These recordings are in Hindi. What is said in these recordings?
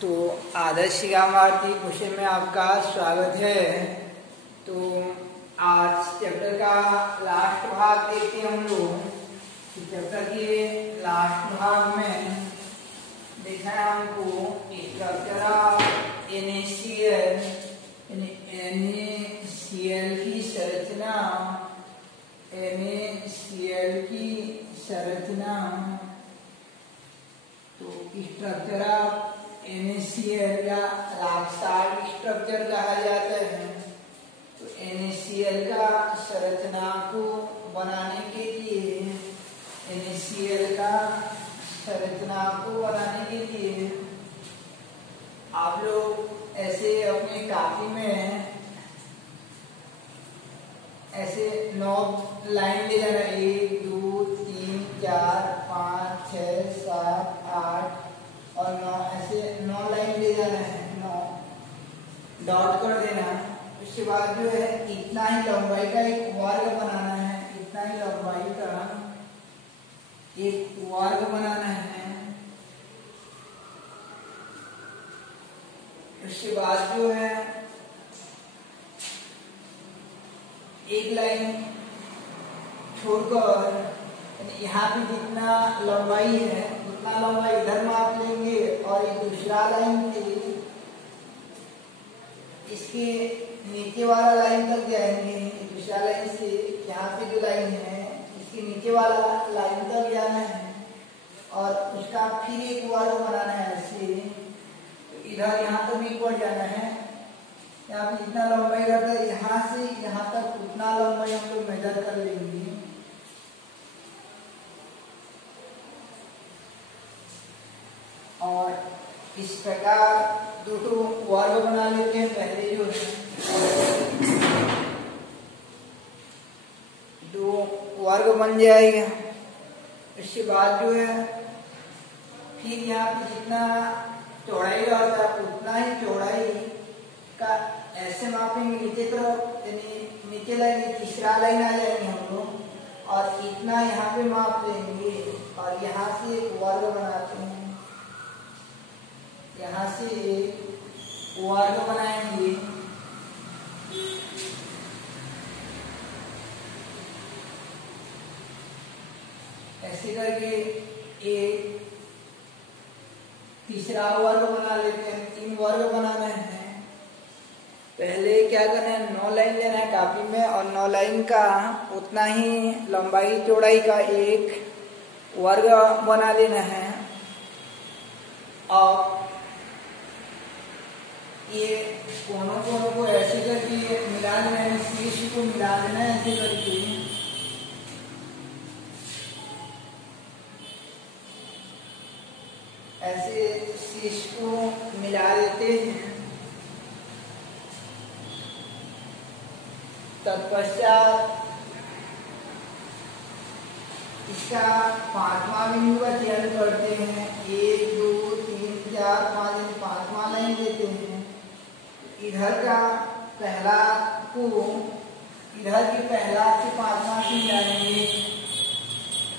तो आदर्श शिक्षा भारती विषय में आपका स्वागत है। तो आज चैप्टर का लास्ट भाग देखते हैं हम लोग। चैप्टर के लास्ट भाग में देखना है हमको स्ट्रक्चर ऑफ NaCl की संरचना, NaCl की संरचना। तो स्ट्रक्चर ऑफ NaCl या रॉक सॉल्ट स्ट्रक्चर कहा जाता है। तो NaCl का संरचना को बनाने के लिए, NaCl का संरचना को बनाने के लिए आप लोग ऐसे अपने कॉपी में ऐसे 9 लाइन ले जाना, 1 2 3 4 5 6 7 8 और 9, ऐसे 9 लाइन ले जाना है। 9 डॉट कर देना। उसके बाद जो है इतना ही लंबाई का एक वर्ग बनाना है, इतना ही लंबाई का एक वर्ग बनाना है। उसके बाद जो है एक लाइन छोड़कर यहाँ पे जितना लंबाई है उतना लंबाई इधर माप लेंगे और ये दूसरा लाइन थी इसके नीचे वाला लाइन तक जाएंगे। दूसरा लाइन से यहाँ पे जो लाइन है इसके नीचे वाला लाइन तक जाना है और उसका फिर एक वर्ग बनाना है। ऐसे इधर यहाँ तक भी पड़ जाना है। यहाँ पे जितना लंबाई रहता है यहाँ से यहाँ तक उतना लंबाई हम लोग मेजर कर लेंगे। और इस प्रकार दो वर्ग बना लेते हैं। पहले जो है दो वर्ग बन जाएगा। इसके बाद जो है फिर यहाँ पे जितना चौड़ाई रहता है उतना ही चौड़ाई का ऐसे मापेंगे नीचे तरफ, यानी नीचे लाएंगे, तीसरा लाइन आ जाएंगे हम लोग और इतना यहाँ पे माप लेंगे और यहाँ से एक वर्ग बनाते हैं। यहाँ से एक वर्ग बनाएंगे। ऐसे करके एक तीसरा वर्ग बना लेते हैं। 3 वर्ग बनाना है। पहले क्या करना है, 9 लाइन लेना है कॉपी में और 9 लाइन का उतना ही लंबाई चौड़ाई का एक वर्ग बना लेना है। और ये कोनों को ऐसे करके मिला देना है, शीर्ष को मिला देना है ऐसे करके। ऐसे शीर्ष को मिला देते हैं। तत्पश्चात इसका 5वां बिंदु का चयन करते हैं। 1 2 3 4 5 5वां लाइन लेते हैं। इधर का पहला को इधर के पहला से 5वां से मिलाएंगे,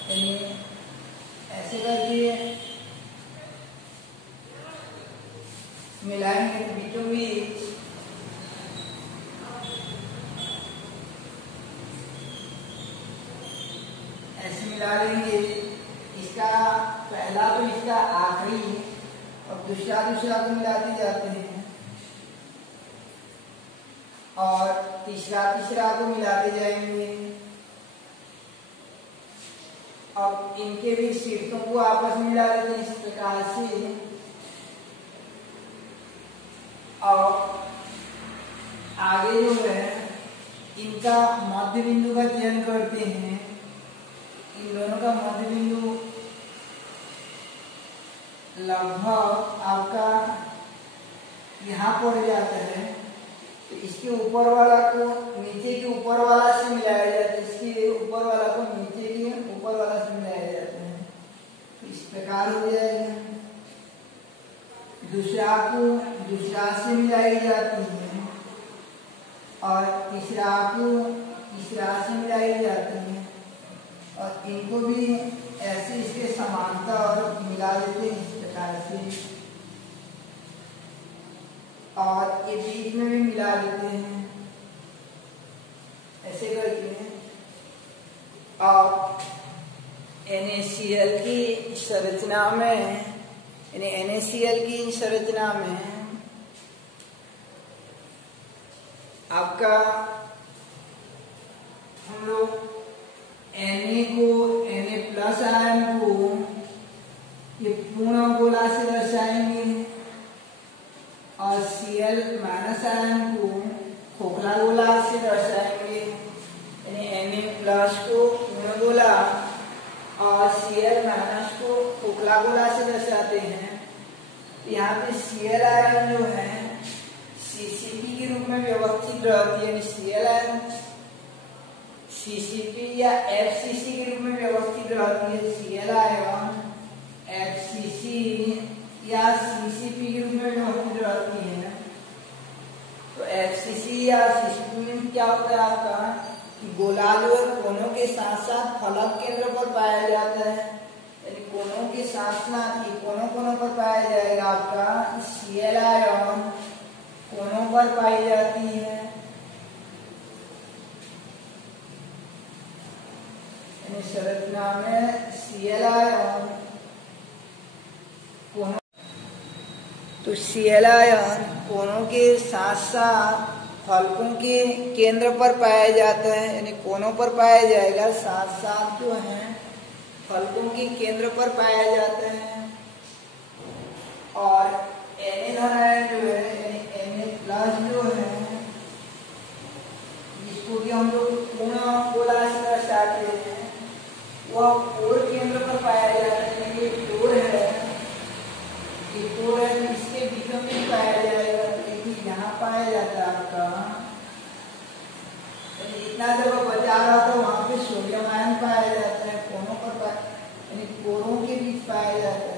यानी ऐसे करके मिलाएंगे बीचों बीच। ऐसे मिला लेंगे। इसका पहला तो इसका आखिरी और दूसरा को मिलाते जाते हैं और तीसरा को मिलाते जाएंगे। अब इनके भी शीर्षों को आपस में मिला देते हैं इस प्रकार से। और आगे जो है इनका मध्य बिंदु का चयन करते हैं। इन दोनों का मध्य बिंदु लगभग आपका यहाँ पड़ जाता है। तो इसके ऊपर वाला को नीचे के ऊपर वाला से मिलाया जाता है, इसके ऊपर वाला को नीचे के ऊपर वाला से मिलाया जाता है। तो इस प्रकार हो जाएगा। दूसरा से मिलाई जाती है और तीसरा से मिलाई जाती है और इनको भी ऐसे इसके समांतर मिला देते हैं इस प्रकार से। और ये बीच में भी मिला देते हैं, ऐसे करते हैं। और NaCl की संरचना में, यानी NaCl की संरचना में आपका हम लोग Na आयन को ये पूर्ण गोला से दर्शाएंगे और Cl आयन को खोखला गोला से दर्शाएंगे। यानी Na को पूर्ण गोला और Cl को खोखला गोला से दर्शाते हैं। यहाँ पे Cl आयन जो है CCP के रूप में व्यवस्थित रहती है। Cl आयन CCP या FCC के रूप में व्यवस्थित रहती है। Cl आयन FCC या CCP के रूप में व्यवस्थित रहती है। तो FCC या CCP में क्या होता है आपका कि गोला जो है कोनों के साथ साथ फलक केंद्र पर पाया जाता है। यानी कोनों के साथ साथ कोनों पर पाया जाएगा आपका Cl आयन कोनों पर पाई जाती है। यानी संरचना में Cl आयन कोनों, तो Cl आयन कोनों के साथ साथ फलकों के केंद्र पर पाया जाता है। यानी कोनों पर पाया जाएगा, साथ साथ जो है फलकों के केंद्र पर पाया जाता है। और Na आयन जो है, Na+ जो है, जिसको कि हम लोग पूर्ण गोला से दर्शाते हैं, वह कोर केंद्र पर पाया जाता है। ये कोर है, इसके बीचों में पाया जाएगा। यहाँ पाया जाता है आपका, जितना जगह बचा रहा था वहां पे सोडियम आयन पाया जाता है। कोनों पर यानी कोरों के बीच पाया जाता है।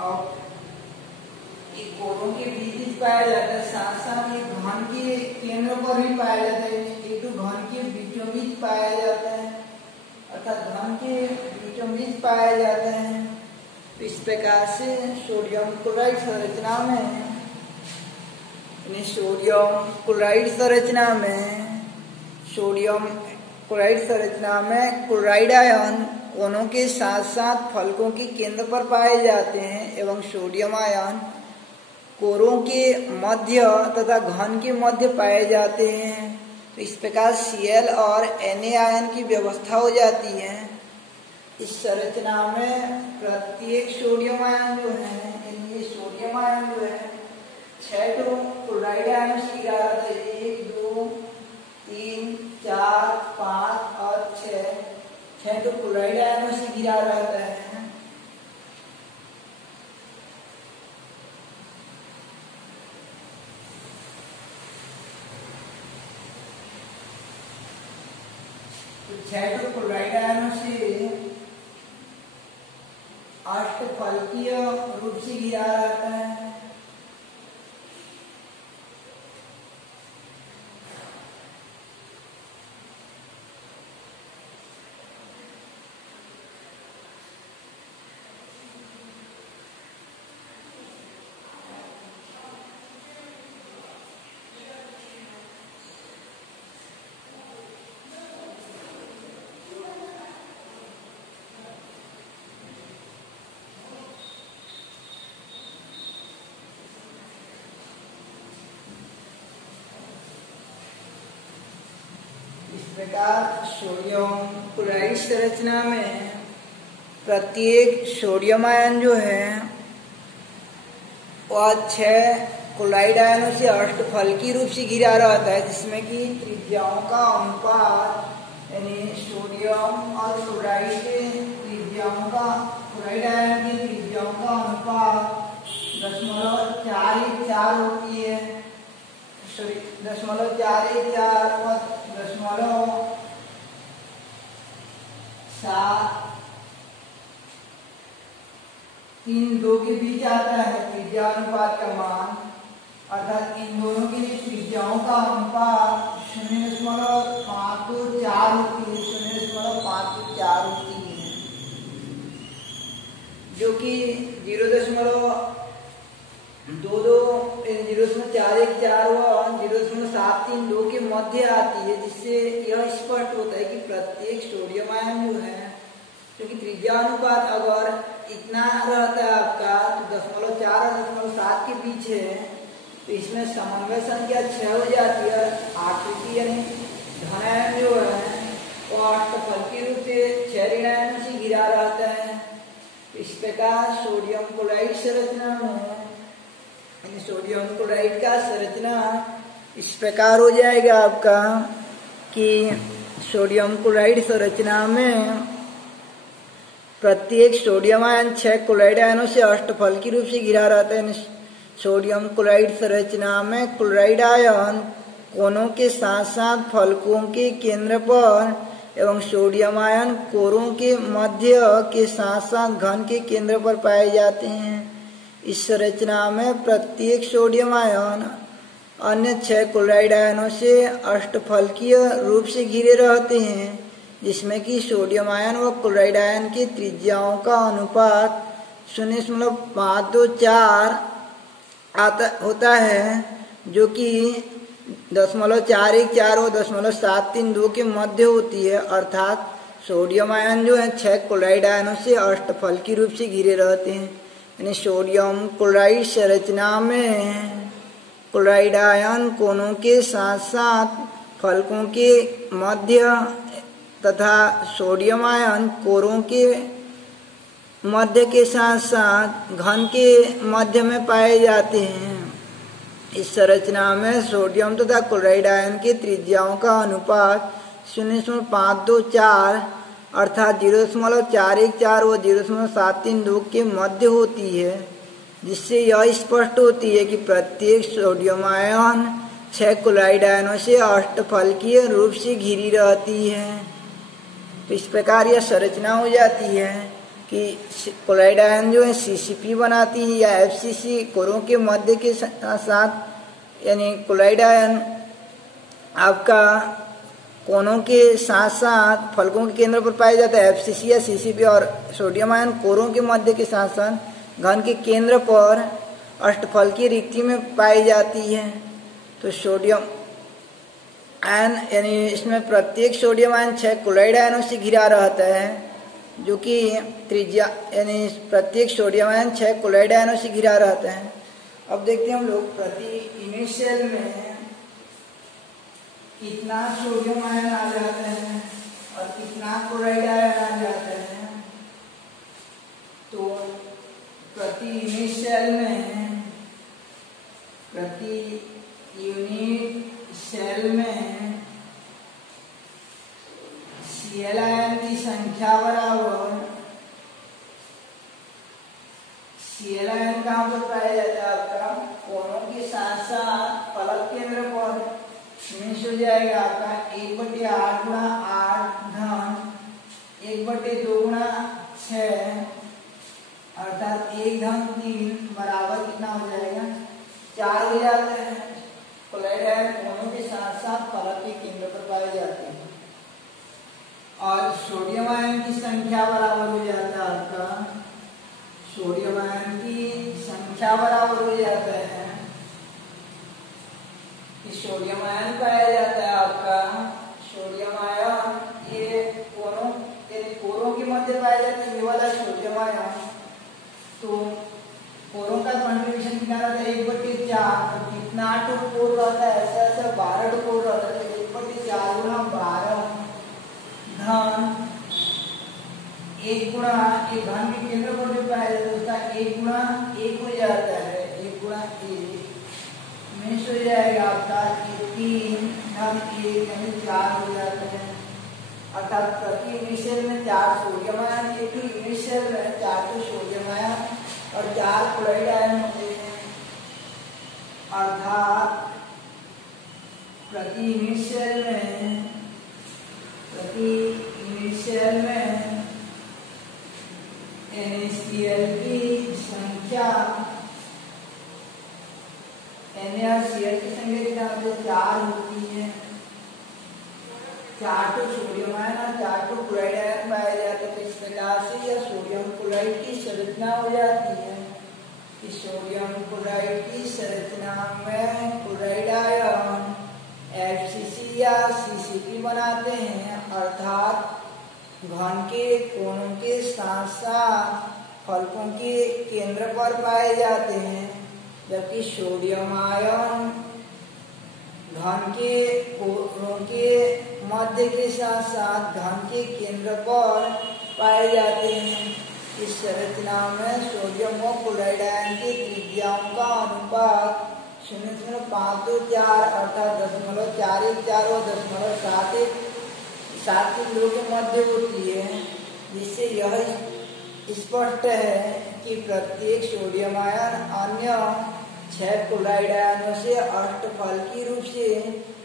और ये कोरों के बीच पाया जाता है, साथ साथ ये घन के केंद्र पर भी पाया जाता है। एक तो घन के बीचों बीच पाया जाता है, अर्थात घन के बीचों बीच पाया जाता है। तो इस प्रकार से सोडियम क्लोराइड संरचना में, सोडियम क्लोराइड संरचना में क्लोराइड आयन कोनों के साथ साथ फलकों के केंद्र पर पाए जाते हैं एवं सोडियम आयन कोरों के मध्य तथा घन के मध्य पाए जाते हैं। तो इस प्रकार Cl और Na आयन की व्यवस्था हो जाती है। इस संरचना में प्रत्येक सोडियम आयन जो है, ये सोडियम आयन जो है 6 क्लोराइड आयन से घिरा रहता है। 1 2 3 4 5 और 6 क्लोराइड आयनों से घिरा रहता है। तो 6 क्लोराइड आयनों से अष्टफलकीय रूप से घिरा रहता है। प्रकार सोडियम क्लोराइड संरचना में प्रत्येक सोडियम आयन जो है वह 6 क्लोराइड आयनों से अष्टफलकीय रूप से घिरा रहता है, जिसमें कि त्रिज्याओं का अनुपात यानी सोडियम और क्लोराइड के त्रिज्या 4 होती है, सॉरी 0.414 और 0.732 के बीच आता है त्रिज्या अनुपात का मान, अर्थात इन दोनों के लिए त्रिज्याओं का अनुपात 0.524 होती है, 0.524 होती है, जो कि 0.414 व 0.732 के मध्य आती है, जिससे यह स्पष्ट होता है कि प्रत्येक सोडियम आयन जो है, क्योंकि त्रिज्या अनुपात अगर इतना रहता है आपका तो 0.4 और 0.7 के बीच है, तो इसमें समन्वय संख्या 6 हो जाती है। आकृति यानी धन आयन जो है वो अष्टफलकीय रूप से 6 ऋण आयनों से घिरा रहता है। इस प्रकार सोडियम क्लोराइड संरचना में सोडियम क्लोराइड का संरचना इस प्रकार हो जाएगा आपका कि सोडियम क्लोराइड संरचना में प्रत्येक सोडियम आयन 6 क्लोराइड आयनों से अष्टफलकीय रूप से घिरा रहता है। सोडियम क्लोराइड संरचना में क्लोराइड आयन कोनों के साथ साथ फलकों के केंद्र पर एवं सोडियम आयन कोरों के मध्य के साथ साथ घन के केंद्र पर पाए जाते हैं। इस संरचना में प्रत्येक सोडियम आयन अन्य 6 क्लोराइड आयनों से अष्टफलकीय रूप से घिरे रहते हैं, जिसमें कि सोडियम आयन व क्लोराइड आयन की त्रिज्याओं का अनुपात 0.524 होता है, जो कि 0.414 और 0.732 के मध्य होती है। अर्थात सोडियम आयन जो है 6 क्लोराइड आयनों से अष्टफलकीय रूप से घिरे रहते हैं। यानी सोडियम क्लोराइड संरचना में क्लोराइड आयन कोनों के साथ साथ फलकों के मध्य तथा सोडियम आयन कोरों के मध्य के साथ साथ घन के मध्य में पाए जाते हैं। इस संरचना में सोडियम तथा क्लोराइड आयन की त्रिज्याओं का अनुपात 0.524 अर्थात 0.414 व 0.732 के मध्य होती है, जिससे यह स्पष्ट होती है कि प्रत्येक सोडियम आयन 6 क्लोराइड आयनों से अष्टफलकीय रूप से घिरी रहती है। तो इस प्रकार यह संरचना हो जाती है कि क्लोराइड आयन जो है CCP बनाती है या FCC कोरों के मध्य के साथ, यानी क्लोराइड आयन आपका कोनों के साथ साथ फलकों के केंद्र पर पाया जाता है FCC या CCP, और सोडियम आयन कोरों के मध्य के साथ साथ घन के केंद्र पर अष्टफलकीय रिक्ति में पाई जाती है। तो सोडियम आयन यानी इसमें प्रत्येक सोडियम आयन 6 क्लोराइड आयनों से घिरा रहता है, जो कि त्रिज्या यानी प्रत्येक सोडियम आयन 6 क्लोराइड आयनों से घिरा रहता है। अब देखते हैं हम लोग प्रति यूनिट सेल में कितना सोडियम आयन आ जाते हैं और कितना क्लोराइड आयन आ जाते हैं। तो प्रति यूनिट सेल में Cl आयन की संख्या बराबर, Cl आयन कहाँ पर पाया जाता है आपका कोनों के साथ साथ फलक केंद्र पर, मीन्स हो जाएगा आपका 1/8 गुणा 8 धन 1/2 गुणा 6 अर्थात 1 धन 3 बराबर कितना हो जाएगा 4 हो जाता है। क्लोराइड आयन कोनों के साथ साथ फलक के केंद्र पर पाए जाते हैं। और सोडियम आयन की संख्या बराबर हो जाता है आपका, सोडियम आयन की संख्या बराबर हो जाता है, सोडियम आयन पाया जाता है आपका, सोडियम आयन ये कोरों के मध्य पाया जाता है, ये वाला सोडियम आयन। तो कोरों का कंट्रीब्यूशन कितना रहता है 1/4, तो कितना कोर रहता है ऐसा 12 कोर रहता है, 1/4 गुणा 12 धन 1 गुणा एक धन के केंद्र पर जो पाया जाता है उसका 1 गुणा 1 हो जाता है, 1 गुणा 1 मिस हो जाएगा आपका 3 धन 1 यानी 4 हो जाता है। अर्थात प्रति यूनिट सेल में 4 सोडियम आयन, एक यूनिट सेल में 4 सोडियम आयन और 4 क्लोराइड आयन होते हैं। अर्थात प्रति यूनिट सेल में NaCl की संख्या NaCl की संख्या कितना होती है? 4 होती है। 4 तो सोडियम आयन और 4 तो क्लोराइड आयन पाया जाता है। तो इस प्रकार से यह सोडियम क्लोराइड की संरचना हो जाती है। इस सोडियम क्लोराइड की संरचना में क्लोराइड आयन FCC या CCP बनाते हैं, अर्थात घन के कोणों के साथ साथ फलकों के केंद्र पर पाए जाते हैं, जबकि सोडियम आयन घन के कोणों के मध्य के साथ साथ घन के केंद्र पर पाए जाते हैं। इस संरचना में सोडियम और क्लोराइड आयन की त्रिज्याओं का अनुपात 0.524 अर्थात 0.414 और 0.7 किलो के मध्य होती है, जिससे यह स्पष्ट है कि प्रत्येक सोडियम आयन अन्य 6 क्लोराइड आयनों से अष्टफलकीय रूप से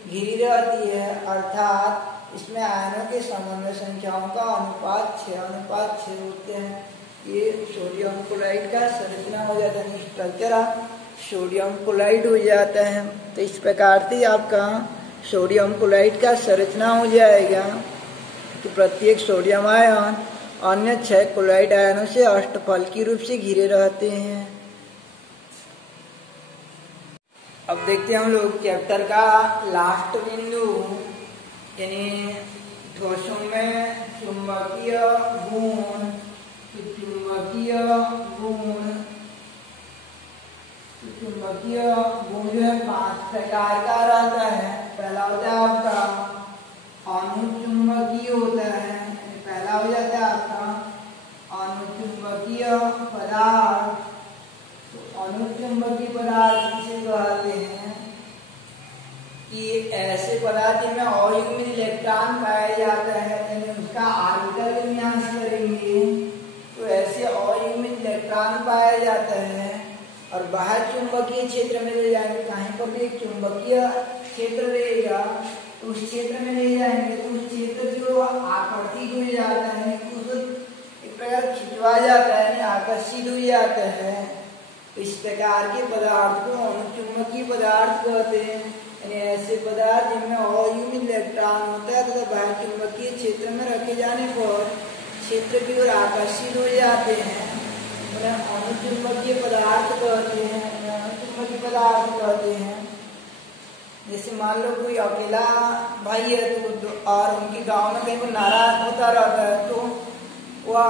घिरी रहती है, अर्थात इसमें आयनों के समन्वय संख्याओं का अनुपात 6:6 होते हैं। ये सोडियम क्लोराइड का संरचना हो जाता है, स्ट्रक्चर सोडियम क्लोराइड हो जाता है। तो इस प्रकार से आपका सोडियम क्लोराइड का संरचना हो जाएगा कि प्रत्येक सोडियम आयन अन्य 6 क्लोराइड आयनों से अष्टफलकीय रूप से घिरे रहते हैं। अब देखते हैं हम लोग चैप्टर का लास्ट बिंदु, यानी ठोसों में चुंबकीय गुण। चुंबकीय गुण जो है 5 प्रकार का रहता है। पहला होता है आपका अनुचुंबकीय होता है, पहला हो जाता है आपका अनुचुंबकीय पदार्थ। तो अनुचुंबकीय पदार्थ किसे कहते हैं कि ऐसे पदार्थ जिनमें अयुग्मित इलेक्ट्रॉन पाया जाता है, यानी उसका ऑर्बिटल विन्यास करेंगे तो ऐसे अयुग्मित इलेक्ट्रॉन पाया जाता है और बाहर चुंबकीय क्षेत्र में ले जाएंगे। कहीं पर भी एक चुंबकीय क्षेत्र रहेगा तो उस क्षेत्र में ले जाएंगे तो उस क्षेत्र जो आकर्षित हो जाता है, एक प्रकार खिंचवा जाता है, आकर्षित हो जाता है। इस प्रकार के पदार्थ को अनुचुंबकीय पदार्थ कहते हैं, यानी ऐसे पदार्थ जिनमें अयुग्मित इलेक्ट्रॉन होता है तथा बाहर चुंबकीय क्षेत्र में रखे जाने पर क्षेत्र की ओर आकर्षित हो जाते हैं, अनुचुंबकीय पदार्थ कहते हैं। अनुचुंबकीय पदार्थ कहते हैं, जैसे मान लो कोई अकेला भाई है तो और उनके गांव में कहीं नाराज होता रहता है तो वह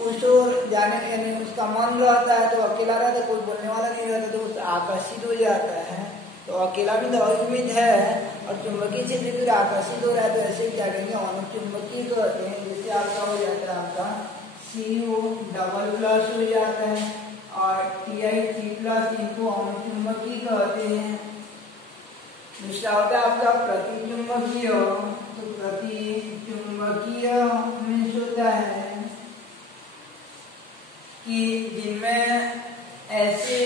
उस ओर जाने, यानी उसका मन रहता है तो अकेला रहता है, कोई बोलने वाला नहीं रहता तो उससे आकर्षित हो जाता है। तो अकेला भी तो अयुग्मित है और चुंबकीय क्षेत्र भी आकर्षित हो रहा है, तो ऐसे क्या कहेंगे अनुचुंबकीय कहते हैं। जैसे आपका हो जाता है आपका CO डबल+ हो जाता है और Ti3+, इनको अनुचुंबकीय कहते हैं। दूसरा होता है आपका प्रतिचुंबकीय। तो प्रतिचुंबकीय मीन्स होता है कि जिनमें ऐसे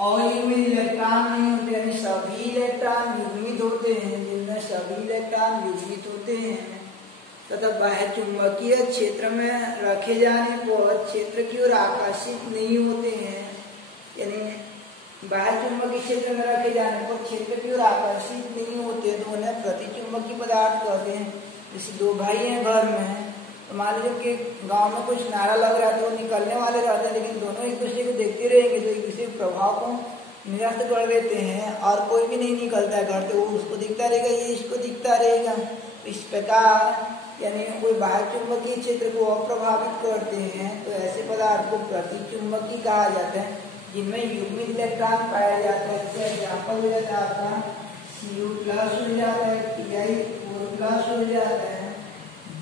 अयुग्मित इलेक्ट्रॉन नहीं होते, यानी सभी इलेक्ट्रॉन युग्मित होते हैं, जिनमें सभी इलेक्ट्रॉन युग्मित होते हैं तथा बाह्य चुंबकीय क्षेत्र में रखे जाने पर क्षेत्र की ओर आकर्षित नहीं होते हैं, यानी बाह्य चुंबकीय क्षेत्र में रखे जाने पर क्षेत्र की ओर आकर्षित नहीं होते, तो उन्हें प्रतिचुंबकीय पदार्थ कहते हैं। जैसे 2 भाई हैं घर में, तो मान लीजिए कि गांव में कुछ नारा लग रहा है तो वो निकलने वाले रहते हैं, लेकिन दोनों एक दूसरे को देखते रहेंगे तो एक दूसरे के प्रभाव को निरस्त कर देते हैं और कोई भी नहीं निकलता है घर से, वो उसको दिखता रहेगा, ये इसको दिखता रहेगा। इस प्रकार यानी कोई बाह्य चुंबकीय क्षेत्र को अप्रभावित करते हैं, तो ऐसे पदार्थ को प्रतिचुंबकीय कहा जाता है, जिनमें युग्मित इलेक्ट्रॉन पाया जाता है। जैसे एग्जाम्पल हो जाता है आपका Cu+ हो जाता है, Ti4+ हो जाता है,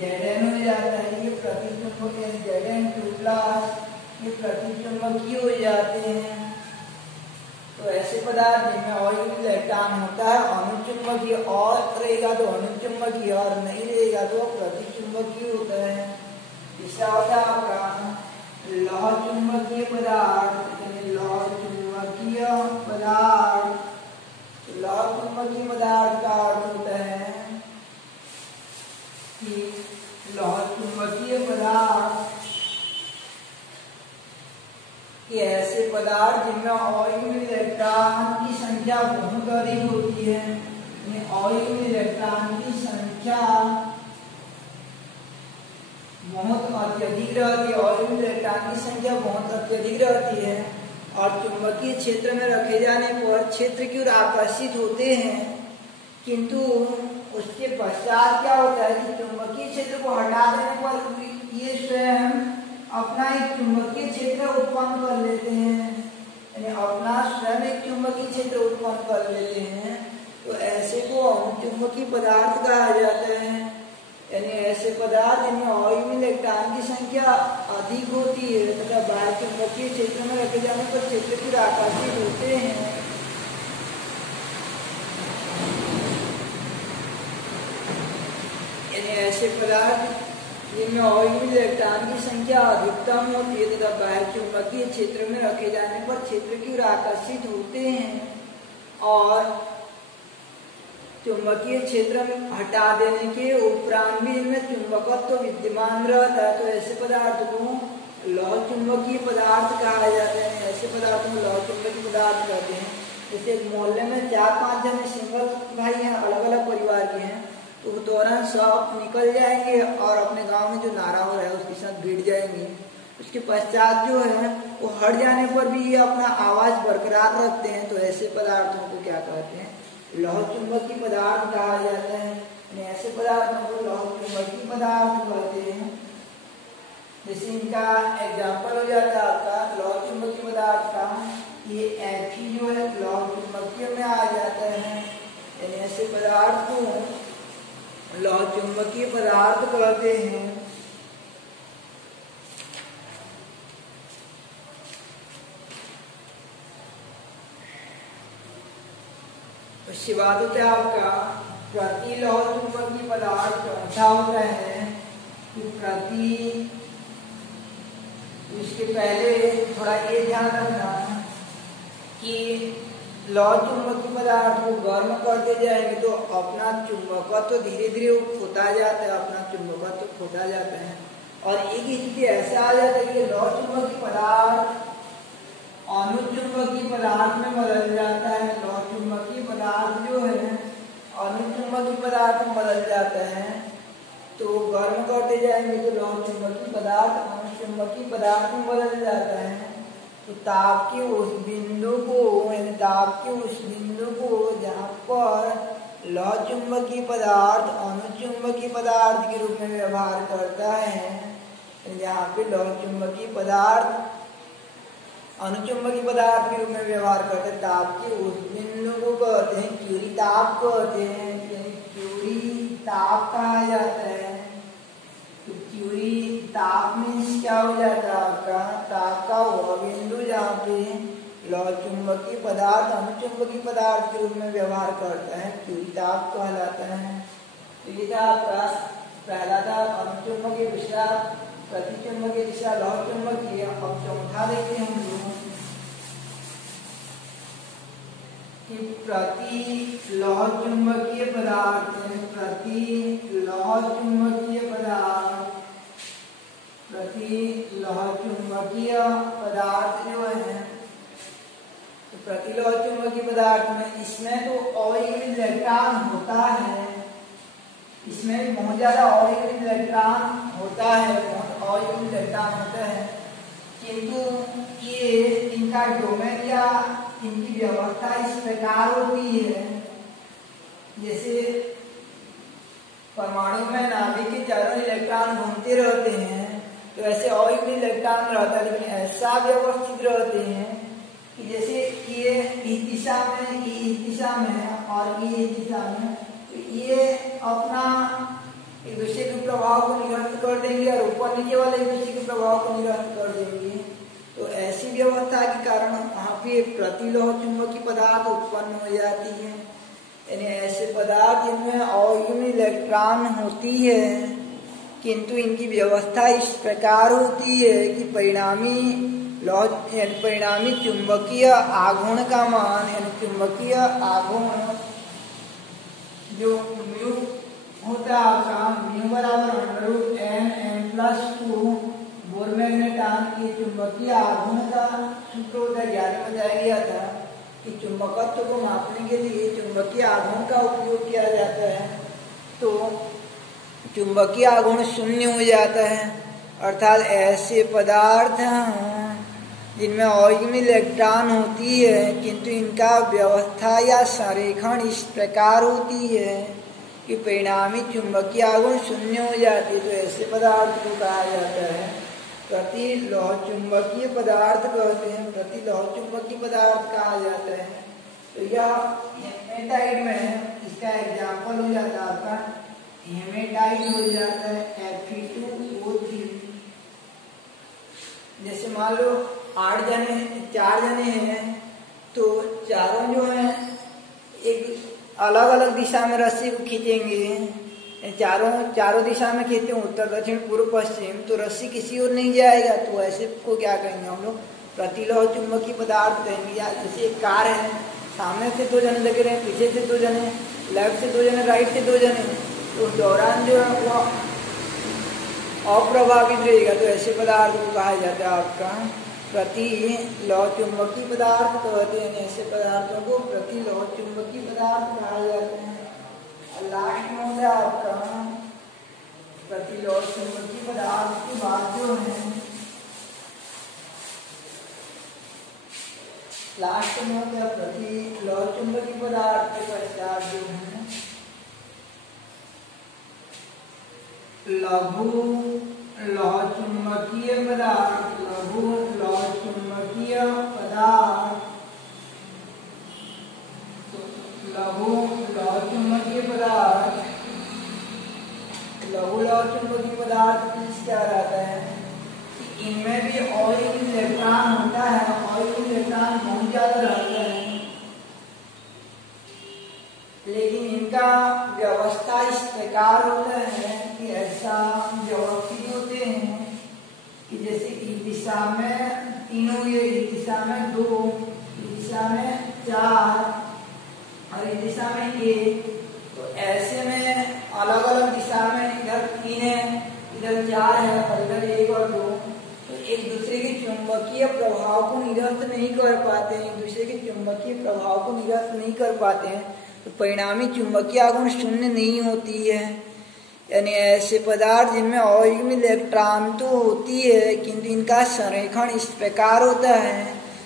Zn हो जाता है, ये प्रतिचुंबकीय। Zn2+, ये प्रतिचुंबकीय हो जाते हैं। तो ऐसे पदार्थ जिनमें अयुग्मित इलेक्ट्रॉन होता है अनुचुंबकीय, और रहेगा तो अनुचुंबकीय और नहीं रहेगा तो प्रतिचुंबकीय होता है। तीसरा होता है आपका लौह चुंबकीय पदार्थ, यानी लौह चुंबकीय पदार्थ पदार्थ कि ऐसे पदार्थ जिनमें ऑयल में इलेक्ट्रॉन की संख्या बहुत अधिक होती है, ऑयल में इलेक्ट्रॉन की संख्या बहुत अत्यधिक रहती है, ऑयल में इलेक्ट्रॉन की संख्या बहुत अत्यधिक रहती है और चुंबकीय क्षेत्र में रखे जाने पर क्षेत्र की ओर आकर्षित होते हैं, किंतु उसके पश्चात क्या होता है कि चुंबकीय क्षेत्र को हटा देने पर ये स्वयं अपना एक चुंबकीय क्षेत्र उत्पन्न कर लेते हैं, यानी अपना स्वयं एक चुंबकीय क्षेत्र उत्पन्न कर लेते हैं। तो ऐसे को चुंबकीय पदार्थ कहा जाता है, यानी ऐसे पदार्थ जिनमें ऑयल में इलेक्ट्रॉन की संख्या अधिक होती है तथा बाह्य चुंबकीय क्षेत्र में रखे जाने पर क्षेत्र की ओर आकर्षित होते हैं। यानी ऐसे पदार्थ जिनमें ऑयल में इलेक्ट्रॉन की संख्या अधिकतम होती है तथा बाह्य चुंबकीय क्षेत्र में रखे जाने पर क्षेत्र की ओर आकर्षित होते हैं और चुंबकीय क्षेत्र में हटा देने के उपरांत भी इनमें चुंबकत्व तो विद्यमान रहता है। तो ऐसे पदार्थ को लौह चुंबकीय पदार्थ कहा जाता है। ऐसे पदार्थों को लौह चुंबकीय पदार्थ कहते हैं। जैसे मोहल्ले में 4-5 जन सिंगल भाई हैं, अलग अलग परिवार के हैं, तो वो दौरान सब निकल जाएंगे और अपने गांव में जो नारा हो रहा है उसके साथ भिड़ जाएंगे। उसके पश्चात जो है वो हट जाने पर भी ये अपना आवाज बरकरार रखते हैं। तो ऐसे पदार्थों को क्या कहते हैं? लौह चुंबकीय पदार्थ कहा जाता है। ऐसे पदार्थों को लौह चुंबकीय पदार्थ कहते हैं। जैसे इनका एग्जाम्पल हो जाता है आपका लौह चुंबकीय पदार्थ का, ये Fe जो है लौह चुंबकीय में आ जाता है। यानी ऐसे पदार्थ को लौह चुंबकीय पदार्थ कहते हैं। उसके बाद होता है आपका प्रति लौह चुंबकीय पदार्थ। चौथा होता है कि प्रति, इसके पहले थोड़ा ये ध्यान रखना कि लौह चुंबकीय पदार्थ को गर्म करते जाएंगे तो अपना चुंबकत्व तो धीरे धीरे खोता जाता है, अपना चुंबकत्व तो खोता जाता है। और एक स्थिति ऐसा आ जाता है कि लौह चुंबकीय पदार्थ अनुचुंबकीय पदार्थ में बदल जाता है। लौह चुंबकीय पदार्थ जो है अनुचुंबकीय पदार्थ में बदल जाता है। तो गर्म करते जाएंगे तो लौह चुंबकीय पदार्थ अनुचुंबकीय पदार्थ में बदल जाता है। तो ताप के उस बिंदु को, यानी ताप के उस बिंदु को जहाँ पर लौह चुंबकीय पदार्थ अनुचुंबकीय पदार्थ के रूप में व्यवहार करता है, जहाँ पे लौह चुंबकीय पदार्थ अनुचुंबकीय पदार्थ के रूप में व्यवहार करते हैं, ताप के उस बिंदु को कहते हैं क्यूरी ताप कहते हैं। क्यूरी ताप कहा जाता है। तो क्यूरी ताप में क्या हो जाता है आपका? ताप का वह बिंदु जहाँ पे लौह चुंबकीय पदार्थ अनुचुंबकीय पदार्थ के रूप में व्यवहार करता है, क्यूरी ताप कहलाता है। तो ये था आपका पहला था अनुचुंबकीय, दूसरा प्रतिचुंबकीय, तीसरा लौह चुंबकीय। अब चौथा देखते हैं हम लोग कि प्रति लौह चुंबकीय पदार्थ, प्रति लौह चुंबकीय पदार्थ, प्रति लौह चुंबकीय पदार्थ जो है, तो प्रति लौह चुंबकीय पदार्थ में इसमें तो ऑयल इलेक्ट्रॉन होता है, इसमें भी बहुत ज्यादा ऑयल इलेक्ट्रॉन होता है, बहुत ऑयल इलेक्ट्रॉन होता है, किंतु ये इनका डोमेन या इनकी व्यवस्था इस प्रकार होती है जैसे परमाणु में नाभिक के चारों इलेक्ट्रॉन घूमते रहते हैं, तो ऐसे ऑयल में इलेक्ट्रॉन रहता है, लेकिन ऐसा व्यवस्थित रहते हैं कि जैसे ये इस दिशा में, ये इस दिशा में है और ये इस दिशा में, तो ये अपना एक दूसरे के प्रभाव को निरस्त कर देंगे और ऊपर नीचे वाले एक दूसरे के प्रभाव को निरस्त कर देंगे। तो ऐसी व्यवस्था के कारण वहाँ पे प्रतिलोह चुंबकीय पदार्थ उत्पन्न हो जाती है। यानी ऐसे पदार्थ जिनमें ऑयल इलेक्ट्रॉन होती है, किंतु इनकी व्यवस्था इस प्रकार होती है कि परिणामी चुंबकीय आघूर्ण का मान, यानी चुंबकीय आघूर्ण जो म्यू होता है आपका, म्यू बराबर √n Fe+2 बोर मैग्नेटान की चुंबकीय आघूर्ण का सूत्र होता है, याद बताया गया था कि चुंबकत्व को मापने के लिए चुंबकीय आघूर्ण का उपयोग किया जाता है। तो चुंबकीय आघूर्ण शून्य हो जाता है, अर्थात ऐसे पदार्थ जिनमें ऑर्बिटल में इलेक्ट्रॉन होती है किंतु इनका व्यवस्था या संरेखण इस प्रकार होती है कि परिणामी चुंबकीय आघूर्ण शून्य हो जाती है, तो ऐसे पदार्थ को कहा जाता है प्रतिलोह चुंबकीय पदार्थ कहते हैं, प्रतिलोह चुंबकीय पदार्थ कहा जाता है। तो यह हेमेटाइट में है, इसका एग्जाम्पल हो जाता है आपका हेमेटाइट हो जाता है Fe2O3। जैसे मान लो 4 जने हैं, तो चारों जो हैं एक अलग अलग दिशा में रस्सी को खींचेंगे, चारों दिशा में खींचते हैं, उत्तर दक्षिण पूर्व पश्चिम, तो रस्सी किसी और नहीं जाएगा, तो ऐसे को क्या कहेंगे हम लोग प्रतिलोह चुंबकीय पदार्थ कहेंगे। या जैसे एक कार है, सामने से 2 जने लगे रहे, पीछे से 2 जने, लेफ्ट से 2 जने, राइट से 2 जने, तो उस दौरान जो है वो अप्रभावित रहेगा, तो ऐसे पदार्थ को कहा जाता है आपका प्रतिलोह चुंबकीय पदार्थ कहते हैं। ऐसे पदार्थों को प्रतिलोह चुंबकीय पदार्थ कहा जाता है। लास्ट में होता है आपका प्रतिलोह चुंबकीय पदार्थ की बात जो है, लास्ट में होता है प्रतिलोह चुंबकीय पदार्थ के पश्चात जो है लघु लोह चुंबकीय पदार्थ, लघु लोह चुंबकीय पदार्थ, लघु लोह चुंबकीय पदार्थ, लघु लोह चुंबकीय पदार्थ क्या रहता है, इनमें भी ऑयल इलेक्ट्रॉन होता है, ऑयल इलेक्ट्रॉन बहुत ज्यादा रहता है, लेकिन इनका व्यवस्था इस प्रकार होता है कि ऐसा व्यवस्थित होते हैं कि जैसे इस दिशा में 3, ये इस दिशा में 2, इस दिशा में 4 और इस दिशा में 1, तो ऐसे में अलग अलग दिशा में इधर 3 है, इधर 4 है और इधर 1 और 2, तो एक दूसरे के चुंबकीय प्रभाव को निरस्त नहीं कर पाते हैं, एक दूसरे के चुंबकीय प्रभाव को निरस्त नहीं कर पाते हैं, तो परिणामी चुंबकीय आघूर्ण शून्य नहीं होती है। यानी ऐसे पदार्थ जिनमें ऑर्बिटल इलेक्ट्रॉन तो होती है किंतु इनका संरेखण इस प्रकार होता है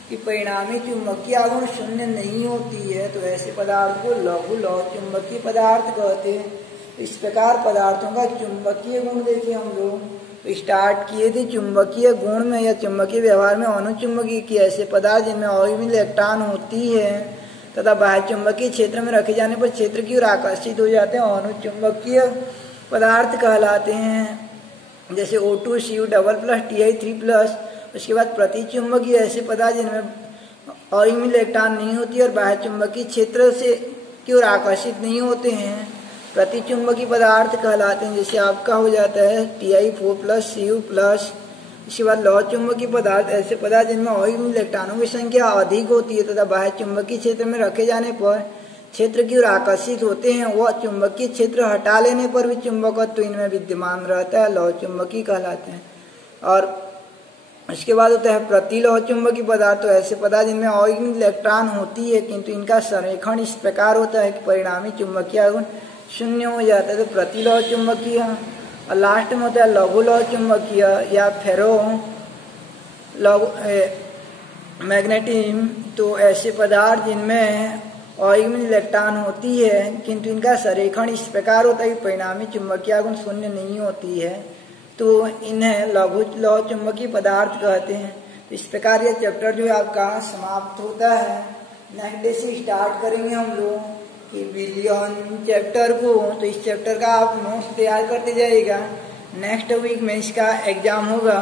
कि परिणामी चुंबकीय आघूर्ण शून्य नहीं होती है, तो ऐसे पदार्थ को लघु लोह चुंबकीय पदार्थ कहते हैं। तो इस प्रकार पदार्थों का चुंबकीय गुण देखे हम लोग, तो स्टार्ट किए थे चुंबकीय गुण में या चुंबकीय व्यवहार में अनुचुंबकीय की ऐसे पदार्थ जिनमें ऑर्बिटल इलेक्ट्रॉन होती है तथा बाह्य चुंबकीय क्षेत्र में रखे जाने पर क्षेत्र की ओर आकर्षित हो जाते हैं, अनुचुंबकीय पदार्थ कहलाते हैं। जैसे O2 Cu double plus Ti3+। उसके बाद प्रतिचुंबकीय ऐसे पदार्थ जिनमें ऑर्बिटल इलेक्ट्रॉन नहीं होती और बाह्य चुंबकीय क्षेत्र से की ओर आकर्षित नहीं होते हैं, प्रतिचुंबकीय पदार्थ कहलाते हैं। जैसे आपका हो जाता है Ti4+ Cu+। इसके बाद लोह चुंबकीय पदार्थ ऐसे पदार्थ जिनमें ऑर्बिटल इलेक्ट्रॉनों की संख्या अधिक होती है तथा बाह्य चुंबकीय क्षेत्र में रखे जाने पर क्षेत्र की ओर आकर्षित होते हैं, वह चुंबकीय क्षेत्र हटा लेने पर भी चुंबकत्व तो इनमें विद्यमान रहता है, लोह चुंबकीय कहलाते हैं। और इसके बाद होता है प्रतिलोह चुंबकीय पदार्थ, तो ऐसे पदार्थ जिनमें ऑर्बिटल इलेक्ट्रॉन होती है किंतु इनका संरेखण इस प्रकार होता है कि परिणामी चुंबकीय आघूर्ण शून्य हो जाता है, तो प्रतिलोह चुंबकीय। और लास्ट में होता है लघु लोह चुंबकीय या फेरो मैग्नेटिज्म, तो ऐसे पदार्थ जिनमें ऑर्बिटल इलेक्ट्रॉन होती है किंतु इनका संरेखण इस प्रकार होता है कि परिणामी चुंबकीय आघूर्ण शून्य नहीं होती है, तो इन्हें लघु लोह चुंबकीय पदार्थ कहते हैं। तो इस प्रकार यह चैप्टर जो है आपका समाप्त होता है। नेक्स्ट डे से स्टार्ट करेंगे हम लोग कि विलियन चैप्टर को, तो इस चैप्टर का आप नोट्स तैयार करते जाइएगा। नेक्स्ट वीक में इसका एग्जाम होगा।